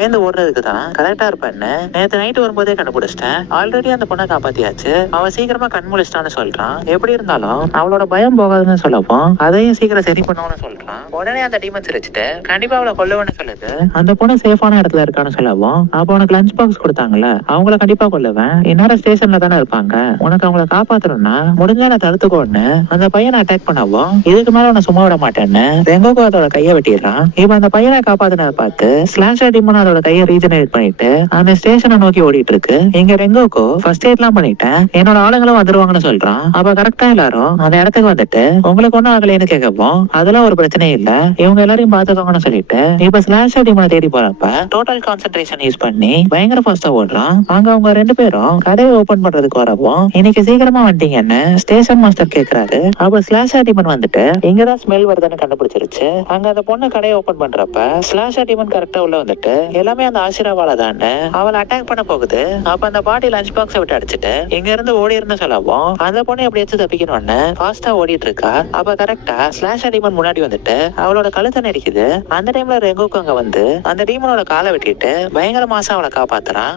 சேர்ந்து ஓடுறதுக்கு தான் கரெக்டா இருப்பேன்னு நேத்து நைட் வரும்போதே கண்டுபிடிச்சிட்டேன். ஆல்ரெடி அந்த பொண்ணை காப்பாத்தியாச்சு, அவ சீக்கிரமா கண் முழிச்சிட்டான்னு சொல்றான். எப்படி இருந்தாலும் அவளோட பயம் போகாதுன்னு சொல்லப்போம் அதையும் சீக்கிரம் சரி பண்ணுவோம்னு சொல்றான். உடனே அந்த டீமன் சிரிச்சுட்டு கண்டிப்பா அவளை கொல்லுவேன்னு சொல்லுது. அந்த பொண்ணு சேஃபான இடத்துல இருக்கான்னு சொல்லவும், அப்ப உனக்கு லஞ்ச் பாக்ஸ் கொடுத்தாங்கல்ல, அவங்கள கண்டிப்பா கொல்லுவேன், இன்னொரு ஸ்டேஷன்ல தானே இருப்பாங்க, உனக்கு அவங்கள காப்பாத்தணும்னா முடிஞ்சா நான் தடுத்துக்கோன்னு அந்த பையனை அட்டாக் பண்ணவும், இதுக்கு மேல உன்னை சும்மா விட மாட்டேன்னு ரெங்கோகோ அதோட கையை வெட்டிடுறான். இப்ப அந்த பையனை காப்பாத்தினதை பார்த்து ஸ்லாஷர் டீமன் அதோட கையை ரீஜெனரேட் பண்ணிட்டு அந்த ஸ்டேஷனை நோக்கி ஓடிட்டு இருக்கு. இங்க ரெங்கோகோ ஃபர்ஸ்ட் எய்ட்லாம் பண்ணிட்டேன், என்னோட ஆளுங்களும் வந்துருவாங்கன்னு சொல்றான். அப்ப கரெக்டா எல்லாரும் அந்த இடத்துக்கு வந்துட்டு உங்களுக்கு ஒன்னும் ஆகலைன்னு கேட்கவும், அதெல்லாம் ஒரு பிரச்சனையும் இல்ல, இவங்க எல்லாரையும் பாத்துக்கோங்கன்னு சொல்லிட்டு இப்ப ஸ்லாஷர் டீமனை தேடி போறப்ப டோட்டல் கான்சென்ட்ரேஷன் யூஸ் பண்ணி பயங்கர ஃபாஸ்டா ஓடுறான். அங்க அவங்க ரெண்டு பேரும் கடையை ஓபன் பண்றதுக்கு வரவும், இன்னைக்கு சீக்கிரமா வந்துட்டீங்கன்னு ஸ்டேஷன் மாஸ்டர் கேக்குறாரு. அப்ப ஸ்லாஷர் டீமன் வந்துட்டு இங்கதான் ஸ்மெல் வருதுன்னு கண்டுபிடிச்சிருச்சு. அங்க அந்த பொண்ணு கடையை ஓபன் பண்றப்ப ஸ்லாஷர் டீமன் கரெக்டா உள்ள வந்துட்டு எல்லாமே அந்த ஆசிராவால தான் அவளை அட்டாக் பண்ண போகுது. அப்ப அந்த பாட்டி லஞ்ச் பாக்ஸை விட்டு அடிச்சுட்டு இங்க இருந்து ஓடி இருந்து சொல்லவும், அந்த பொண்ணு எப்படியாச்சும் தப்பிக்கணும்னு ஃபாஸ்டா ஓடிட்டு இருக்கா. அப்ப கரெக்டா ஸ்லாஷர் டீமன் முன்னாடி வந்துட்டு அவளோட கழுத்தை நெரிக்குது. அந்த டைம்ல ரெங்கோக்கு அங்க வந்து அந்த டீமனோட காலை வெட்டிட்டு பயங்கர மாசம் அவளை காப்பாத்துறான்.